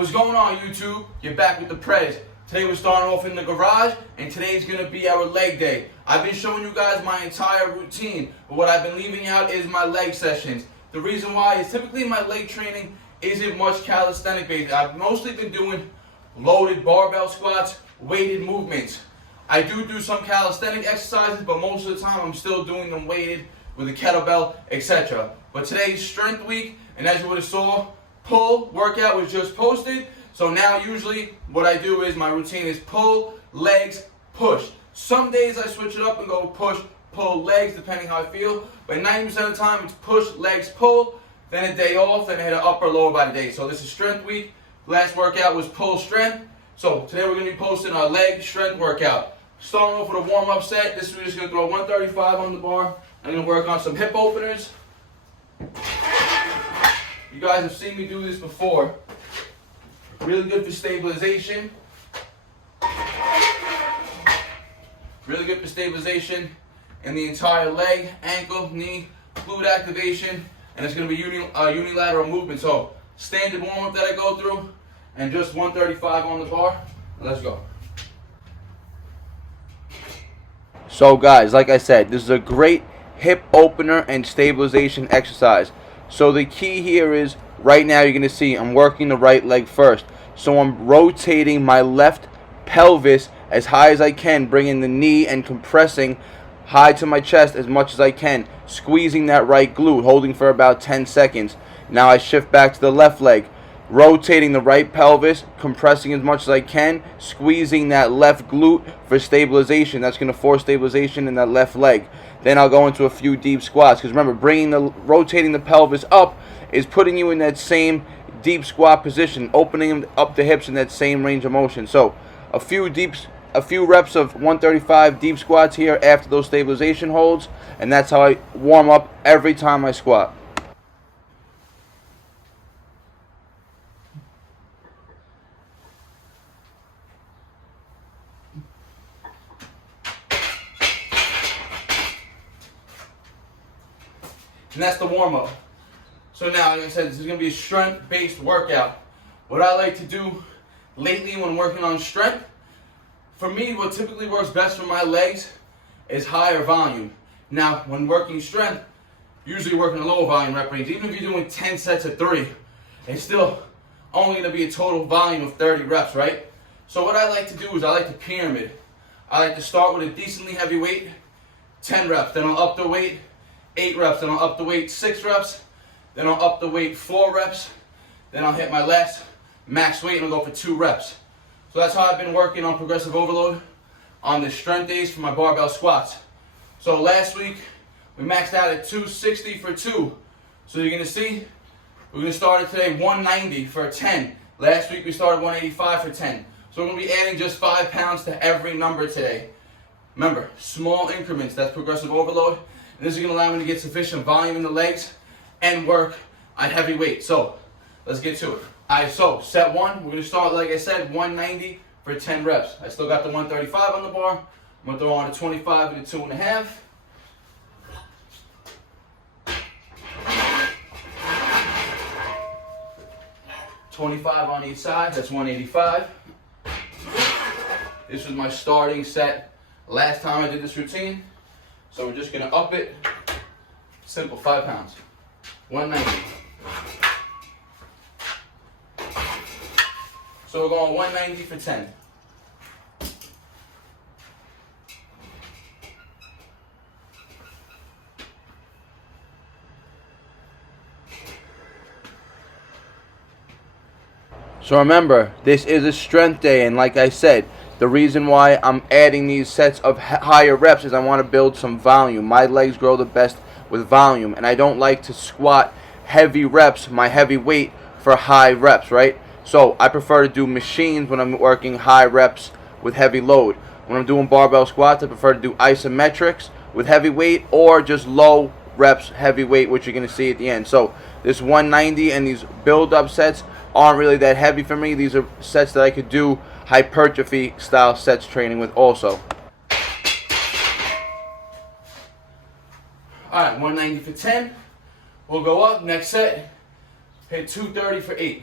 What's going on, YouTube? You're back with the Prez. Today we're starting off in the garage, and today's going to be our leg day. I've been showing you guys my entire routine, but what I've been leaving out is my leg sessions. The reason why is typically my leg training isn't much calisthenic based. I've mostly been doing loaded barbell squats, weighted movements. I do some calisthenic exercises, but most of the time I'm still doing them weighted with a kettlebell, etc. But today's strength week, and as you would have saw, pull workout was just posted. So now usually what I do is my routine is pull, legs, push. Some days I switch it up and go push, pull, legs, depending how I feel. But 90% of the time it's push, legs, pull. Then a day off, then I hit an upper, lower by the day. So this is strength week. Last workout was pull strength. So today we're going to be posting our leg strength workout. Starting off with a warm-up set. This we're just going to throw 135 on the bar. I'm going to work on some hip openers. You guys have seen me do this before. Really good for stabilization. Really good for stabilization in the entire leg, ankle, knee, glute activation, and it's going to be unilateral movement. So standard warm-up that I go through, and just 135 on the bar. Let's go. So guys, like I said, this is a great hip opener and stabilization exercise. So the key here is, right now you're going to see I'm working the right leg first. So I'm rotating my left pelvis as high as I can, bringing the knee and compressing high to my chest as much as I can, squeezing that right glute, holding for about 10 seconds. Now I shift back to the left leg, rotating the right pelvis, compressing as much as I can, squeezing that left glute for stabilization. That's going to force stabilization in that left leg. Then I'll go into a few deep squats, because remember, rotating the pelvis up is putting you in that same deep squat position, opening up the hips in that same range of motion. So a few reps of 135 deep squats here after those stabilization holds, and that's how I warm up every time I squat. And that's the warm-up. So now, like I said, this is going to be a strength-based workout. What I like to do lately when working on strength, for me, what typically works best for my legs is higher volume. Now, when working strength, usually working a lower volume rep range. Even if you're doing 10 sets of 3, it's still only going to be a total volume of 30 reps, right? So what I like to do is I like to pyramid. I like to start with a decently heavy weight, 10 reps. Then I'll up the weight, 8 reps. Then I'll up the weight, 6 reps. Then I'll up the weight, 4 reps. Then I'll hit my last max weight and I'll go for 2 reps. So that's how I've been working on progressive overload on the strength days for my barbell squats. So last week, we maxed out at 260 for 2. So you're going to see, we're going to start it today 190 for 10. Last week we started 185 for 10. So we're going to be adding just 5 pounds to every number today. Remember, small increments, that's progressive overload. And this is going to allow me to get sufficient volume in the legs and work on heavy weight. So let's get to it. Alright, so set 1, we're going to start, like I said, 190 for 10 reps. I still got the 135 on the bar. I'm going to throw on a 25 and a 2.5. $25 on each side, that's 185. This was my starting set last time I did this routine. So we're just going to up it. Simple, 5 pounds. 190. So we're going 190 for 10. So remember, this is a strength day, and like I said, the reason why I'm adding these sets of higher reps is I want to build some volume. My legs grow the best with volume, and I don't like to squat heavy reps, my heavy weight, for high reps, right? So I prefer to do machines when I'm working high reps with heavy load. When I'm doing barbell squats, I prefer to do isometrics with heavy weight, or just low reps, heavy weight, which you're going to see at the end. So this 190 and these build-up sets aren't really that heavy for me. These are sets that I could do hypertrophy style sets training with also. Alright, 190 for 10. We'll go up, next set, hit 230 for 8.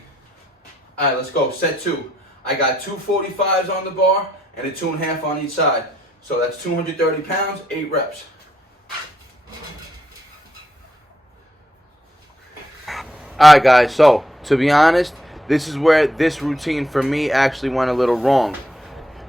All right, let's go. Set 2. I got 2 45s on the bar and a 2.5 on each side. So that's 230 pounds, 8 reps. All right, guys, so to be honest, this is where this routine for me actually went a little wrong.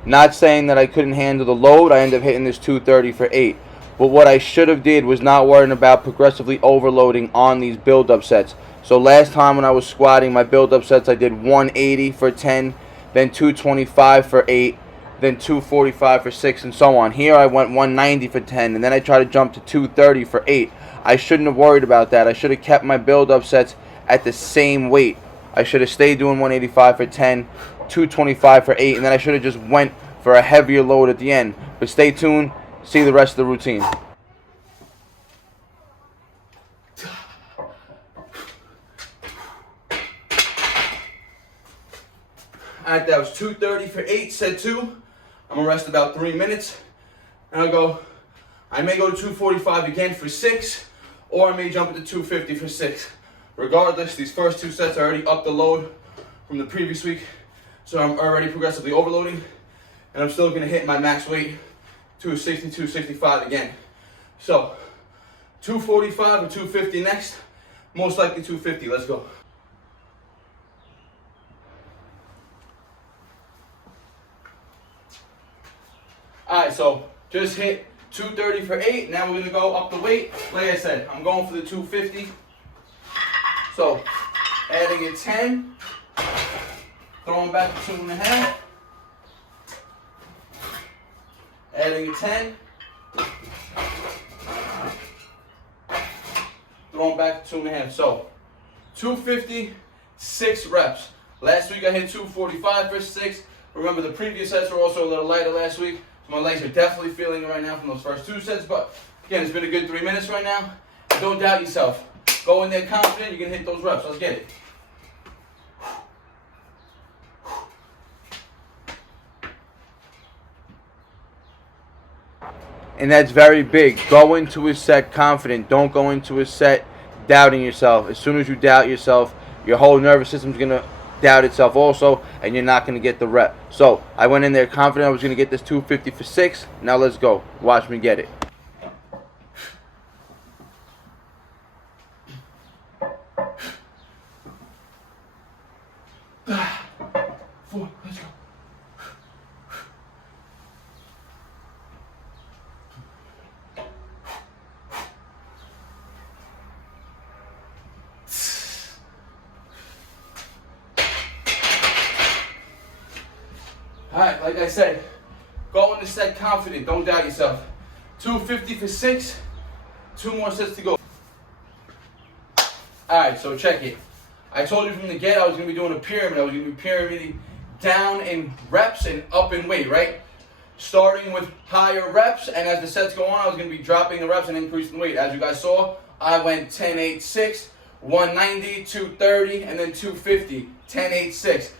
Not saying that I couldn't handle the load. I ended up hitting this 230 for 8. But what I should have did was not worrying about progressively overloading on these build-up sets. So last time when I was squatting my build-up sets, I did 180 for 10, then 225 for 8, then 245 for 6, and so on. Here I went 190 for 10, and then I tried to jump to 230 for 8. I shouldn't have worried about that. I should have kept my build-up sets at the same weight. I should have stayed doing 185 for 10, 225 for 8, and then I should have just went for a heavier load at the end. But stay tuned, see the rest of the routine. Alright, that was 230 for 8, set 2. I'm gonna rest about 3 minutes. And I may go to 245 again for 6, or I may jump into 250 for 6. Regardless, these first 2 sets are already up the load from the previous week. So I'm already progressively overloading. And I'm still gonna hit my max weight, 260, 265 again. So, 245 or 250 next. Most likely 250, let's go. Alright, so just hit 230 for 8. Now we're gonna go up the weight. Like I said, I'm going for the 250. So, adding a 10, throwing back to 2.5, adding a 10, throwing back to 2.5. So, 250, 6 reps. Last week I hit 245 for 6. Remember the previous sets were also a little lighter last week. So my legs are definitely feeling it right now from those first 2 sets. But again, it's been a good 3 minutes right now. Don't doubt yourself. Go in there confident, you're going to hit those reps. Let's get it. And that's very big. Go into a set confident. Don't go into a set doubting yourself. As soon as you doubt yourself, your whole nervous system's going to doubt itself also, and you're not going to get the rep. So I went in there confident I was going to get this 250 for 6. Now let's go. Watch me get it. Four, let's go. Alright, like I said, go in the set confident, don't doubt yourself. 250 for 6, 2 more sets to go. Alright, so check it. I told you from the get I was going to be doing a pyramid. I was going to be pyramiding down in reps and up in weight, right? Starting with higher reps, and as the sets go on, I was going to be dropping the reps and increasing weight. As you guys saw, I went 10, 8, 6, 190, 230, and then 250, 10, 8, 6.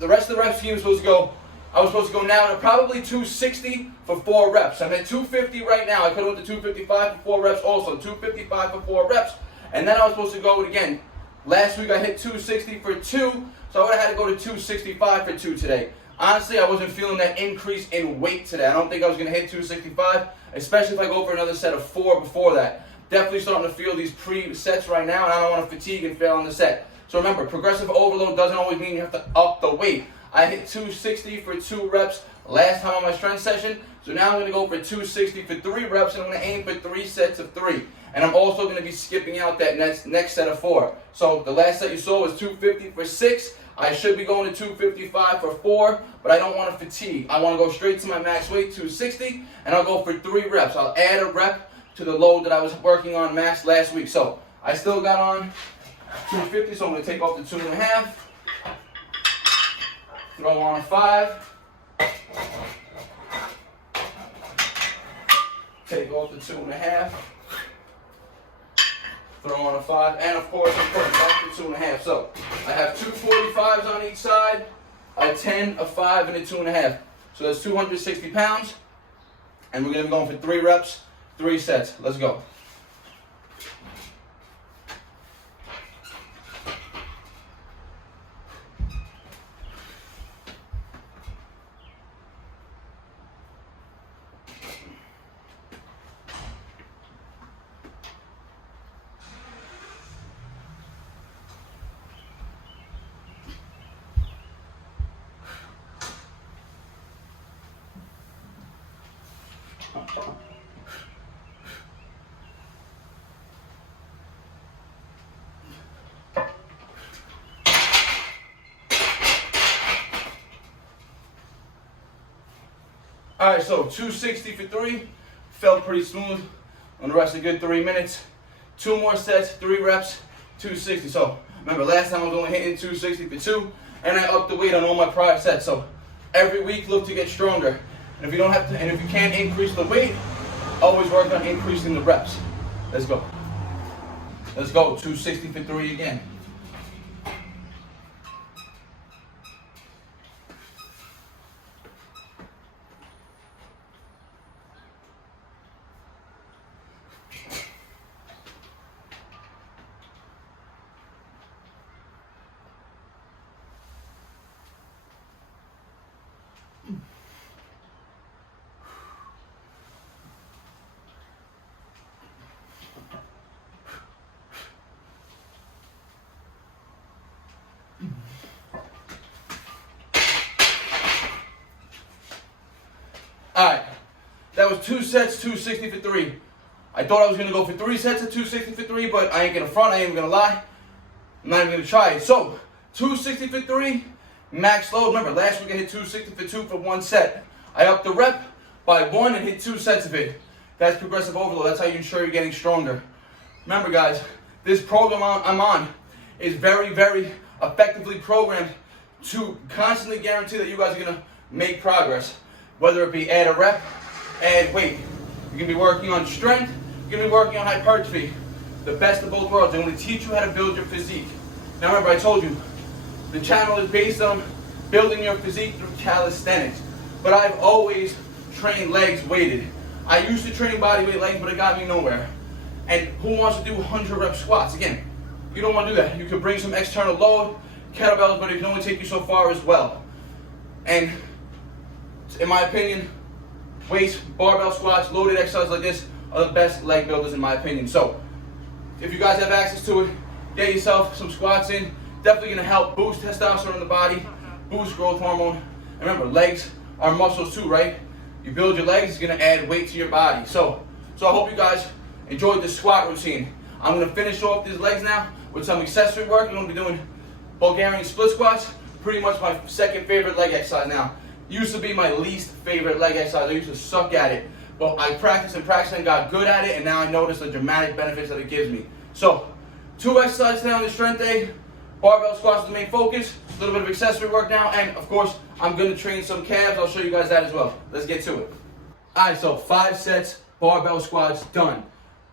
The rest of the rep scheme was supposed to go, I was supposed to go now to probably 260 for 4 reps. I'm at 250 right now. I could have went to 255 for 4 reps also, 255 for 4 reps. And then I was supposed to go again. Last week I hit 260 for 2, so I would have had to go to 265 for 2 today. Honestly, I wasn't feeling that increase in weight today. I don't think I was going to hit 265, especially if I go for another set of 4 before that. Definitely starting to feel these pre-sets right now, and I don't want to fatigue and fail on the set. So remember, progressive overload doesn't always mean you have to up the weight. I hit 260 for 2 reps last time on my strength session, so now I'm going to go for 260 for 3 reps, and I'm going to aim for 3 sets of 3. And I'm also going to be skipping out that next set of 4. So the last set you saw was 250 for 6. I should be going to 255 for 4, but I don't want to fatigue. I want to go straight to my max weight, 260, and I'll go for 3 reps. I'll add a rep to the load that I was working on max last week. So I still got on 250, so I'm going to take off the 2.5. Throw on a 5. Take off the 2.5. Throw on a 5, and of course, back to 2.5. So I have 2 45s on each side, a 10, a 5, and a 2.5. So that's 260 pounds, and we're going to be going for 3 reps, 3 sets. Let's go. All right, so 260 for 3. Felt pretty smooth on the rest of a good 3 minutes. 2 more sets, 3 reps, 260. So remember, last time I was only hitting 260 for 2, and I upped the weight on all my prior sets. So every week, look to get stronger. And if you don't have to, and if you can't increase the weight, always work on increasing the reps. Let's go. Let's go. 260 for 3 again. Alright, that was 2 sets, 260 for 3. I thought I was going to go for 3 sets of 260 for 3, but I ain't going to front, I ain't even going to lie. I'm not even going to try it. So, 260 for 3, max load. Remember, last week I hit 260 for 2 for 1 set. I upped the rep by 1 and hit 2 sets of it. That's progressive overload. That's how you ensure you're getting stronger. Remember, guys, this program I'm on is very, very effectively programmed to constantly guarantee that you guys are going to make progress. Whether it be add a rep, add weight. You're going to be working on strength, you're going to be working on hypertrophy. The best of both worlds. They're going to teach you how to build your physique. Now remember, I told you, the channel is based on building your physique through calisthenics. But I've always trained legs weighted. I used to train bodyweight legs, but it got me nowhere. And who wants to do 100 rep squats? Again, you don't want to do that. You can bring some external load, kettlebells, but it can only take you so far as well. And in my opinion, weights, barbell squats, loaded exercises like this are the best leg builders in my opinion. So, if you guys have access to it, get yourself some squats in. Definitely going to help boost testosterone in the body, boost growth hormone. And remember, legs are muscles too, right? You build your legs, it's going to add weight to your body. So I hope you guys enjoyed this squat routine. I'm going to finish off these legs now with some accessory work. I'm going to be doing Bulgarian split squats. Pretty much my second favorite leg exercise now. Used to be my least favorite leg exercise. I used to suck at it. But I practiced and got good at it, and now I notice the dramatic benefits that it gives me. So, 2 exercises today on the strength day. Barbell squats is the main focus. A little bit of accessory work now, and of course, I'm going to train some calves. I'll show you guys that as well. Let's get to it. Alright, so 5 sets, barbell squats, done.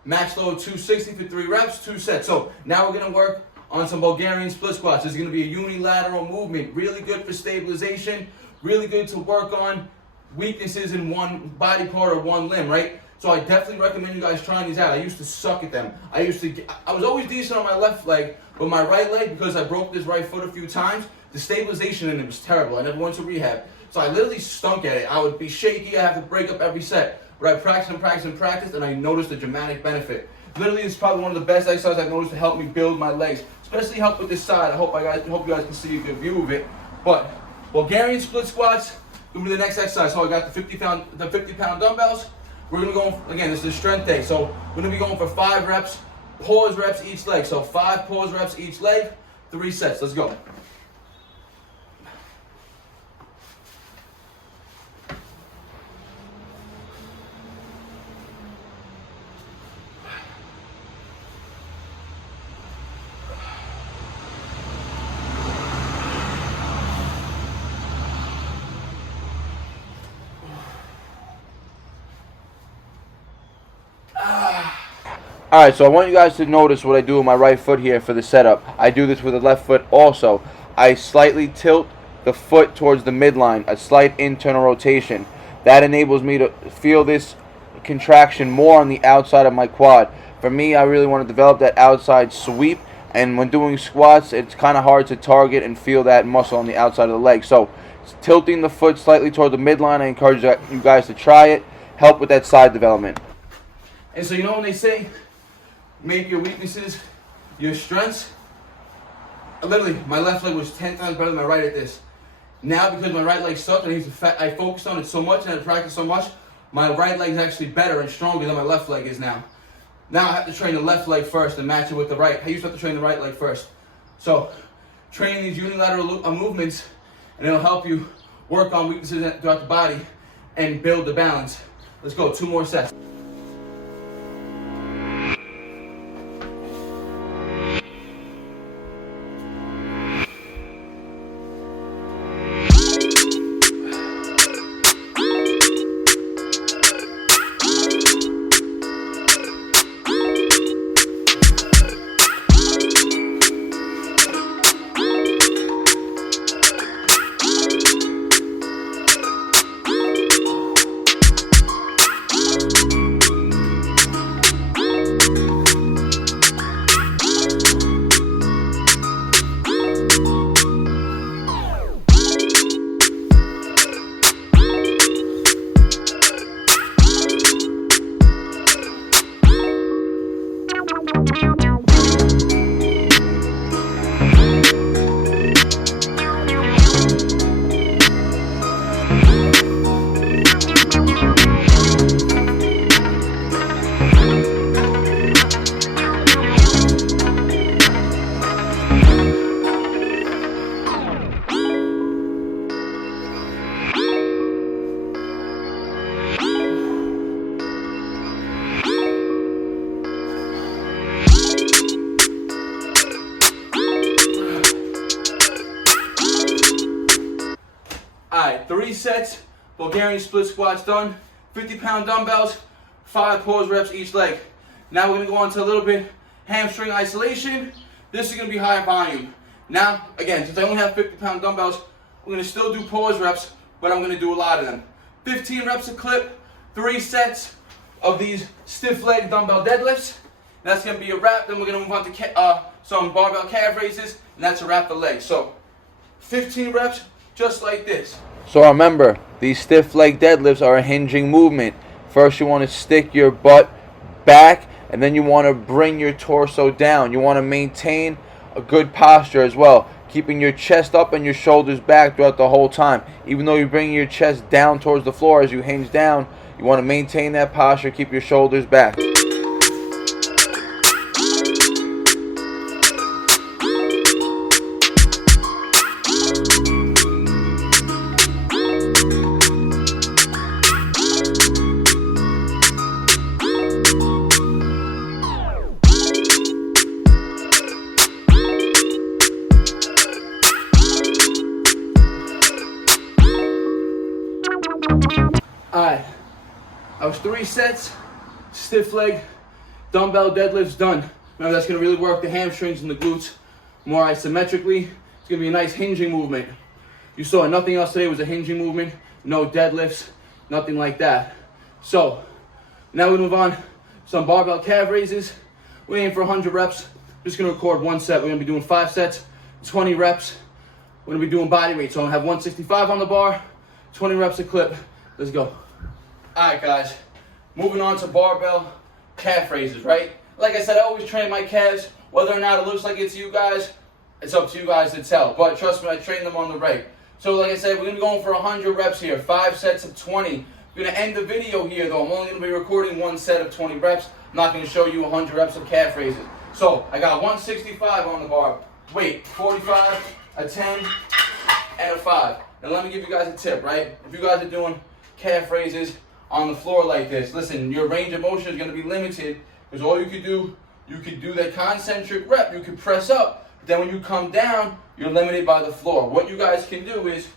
Max load 260 for 3 reps, 2 sets. So, now we're going to work on some Bulgarian split squats. This is going to be a unilateral movement. Really good for stabilization. Really good to work on weaknesses in one body part or one limb, right? So I definitely recommend you guys trying these out. I used to suck at them. I was always decent on my left leg, but my right leg, because I broke this right foot a few times, the stabilization in it was terrible. I never went to rehab. So I literally stunk at it. I would be shaky. I have to break up every set. But I practiced, and I noticed a dramatic benefit. Literally, it's probably one of the best exercises I've noticed to help me build my legs, especially help with this side. I hope you guys can see a good view of it. But Bulgarian split squats, gonna be the next exercise. So I got the 50-pound dumbbells. We're gonna go, again, this is strength day. So we're gonna be going for 5 reps, pause reps each leg. So 5 pause reps each leg, 3 sets. Let's go. Alright, so I want you guys to notice what I do with my right foot here for the setup. I do this with the left foot also. I slightly tilt the foot towards the midline, a slight internal rotation. That enables me to feel this contraction more on the outside of my quad. For me, I really want to develop that outside sweep, and when doing squats, it's kind of hard to target and feel that muscle on the outside of the leg. So, tilting the foot slightly toward the midline, I encourage you guys to try it. Help with that side development. And so, you know when they say, make your weaknesses your strengths? Literally, my left leg was 10 times better than my right at this. Now, because my right leg sucked and I focused on it so much and I practiced so much, my right leg is actually better and stronger than my left leg is now. Now I have to train the left leg first and match it with the right. I used to have to train the right leg first. So training these unilateral movements, and it'll help you work on weaknesses throughout the body and build the balance. Let's go, 2 more sets. Alright, 3 sets, Bulgarian split squats done, 50-pound dumbbells, 5 pause reps each leg. Now we're going to go on to a little bit hamstring isolation. This is going to be high volume. Now, again, since I only have 50-pound dumbbells, we're going to still do pause reps, but I'm going to do a lot of them. 15 reps a clip, 3 sets of these stiff leg dumbbell deadlifts. That's going to be a wrap. Then we're going to move on to some barbell calf raises, and that's a wrap for legs. So 15 reps, just like this. So remember, these stiff leg deadlifts are a hinging movement. First you want to stick your butt back, and then you want to bring your torso down. You want to maintain a good posture as well, keeping your chest up and your shoulders back throughout the whole time. Even though you're bringing your chest down towards the floor as you hinge down, you want to maintain that posture, keep your shoulders back. Alright, that was 3 sets, stiff leg, dumbbell deadlifts done. Remember, that's going to really work the hamstrings and the glutes more isometrically. It's going to be a nice hinging movement. You saw nothing else today was a hinging movement, no deadlifts, nothing like that. So, now we move on to some barbell calf raises. We aim for 100 reps. Just going to record 1 set. We're going to be doing 5 sets, 20 reps. We're going to be doing body weight. So I'm going to have 165 on the bar, 20 reps a clip. Let's go. Alright guys, moving on to barbell calf raises, right? Like I said, I always train my calves. Whether or not it looks like it to you guys, it's up to you guys to tell. But trust me, I train them on the right. So like I said, we're going to be going for 100 reps here, 5 sets of 20. We're going to end the video here though. I'm only going to be recording 1 set of 20 reps. I'm not going to show you 100 reps of calf raises. So I got 165 on the bar. Weight, 45, a 10, and a 5. And let me give you guys a tip, right? If you guys are doing calf raises on the floor like this, listen, your range of motion is going to be limited because all you could do that concentric rep, you could press up, but then when you come down, you're limited by the floor. What you guys can do is,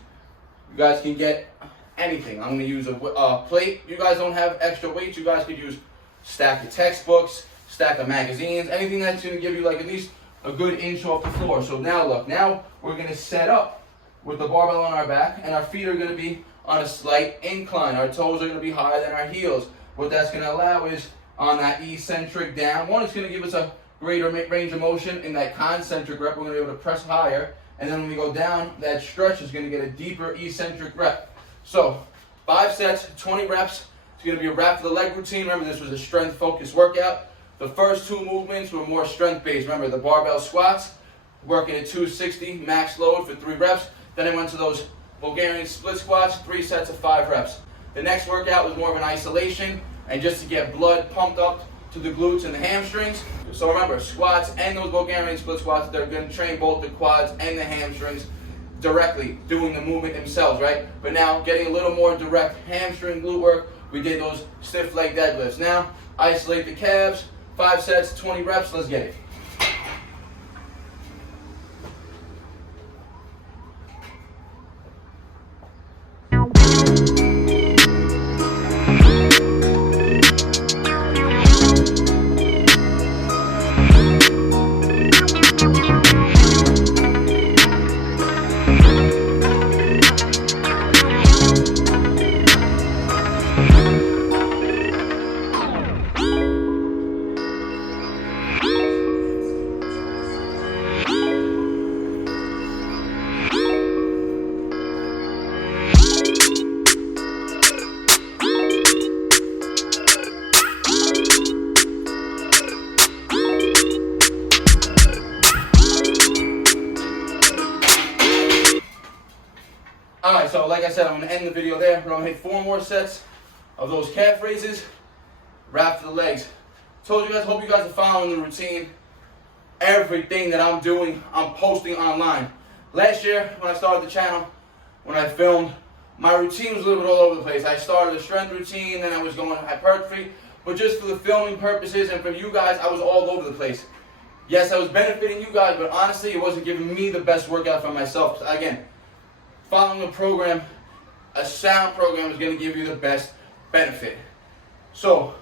you guys can get anything. I'm going to use a plate. You guys don't have extra weights, you guys could use stack of textbooks, stack of magazines, anything that's going to give you like at least a good inch off the floor. So now look, now we're going to set up with the barbell on our back, and our feet are going to be on a slight incline. Our toes are going to be higher than our heels. What that's going to allow is on that eccentric down. One, it's going to give us a greater range of motion. In that concentric rep, we're going to be able to press higher. And then when we go down, that stretch is going to get a deeper eccentric rep. So 5 sets, 20 reps. It's going to be a wrap for the leg routine. Remember, this was a strength-focused workout. The first 2 movements were more strength-based. Remember, the barbell squats, working at 260 max load for 3 reps. Then I went to those Bulgarian split squats, 3 sets of 5 reps. The next workout was more of an isolation and just to get blood pumped up to the glutes and the hamstrings. So remember, squats and those Bulgarian split squats, they're going to train both the quads and the hamstrings directly, doing the movement themselves, right? But now, getting a little more direct hamstring glute work, we did those stiff leg deadlifts. Now, isolate the calves, 5 sets, 20 reps, let's get it. Alright, so like I said, I'm going to end the video there. We're going to hit 4 more sets of those calf raises, wrap to the legs. Told you guys, hope you guys are following the routine. Everything that I'm doing, I'm posting online. Last year, when I started the channel, when I filmed, my routine was a little bit all over the place. I started a strength routine, then I was going hypertrophy, but just for the filming purposes and for you guys, I was all over the place. Yes, I was benefiting you guys, but honestly, it wasn't giving me the best workout for myself. Again, following a program, a sound program, is going to give you the best benefit. So,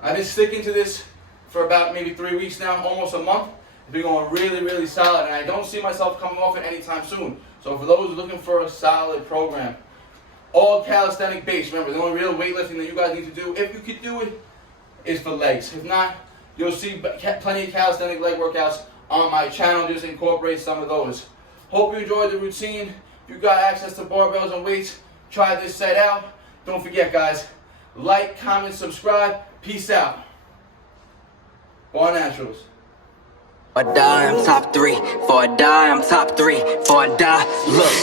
I've been sticking to this for about maybe 3 weeks now, almost a month. It's been going really, really solid, and I don't see myself coming off it anytime soon. So for those looking for a solid program, all calisthenic based, remember, the only real weightlifting that you guys need to do, if you could do it, is for legs. If not, you'll see plenty of calisthenic leg workouts on my channel. Just incorporate some of those. Hope you enjoyed the routine. If you got access to barbells and weights, try this set out. Don't forget, guys, like, comment, subscribe. Peace out. BARNATURALS. For a die, I'm top 3. For a die, I'm top 3. For a die, look.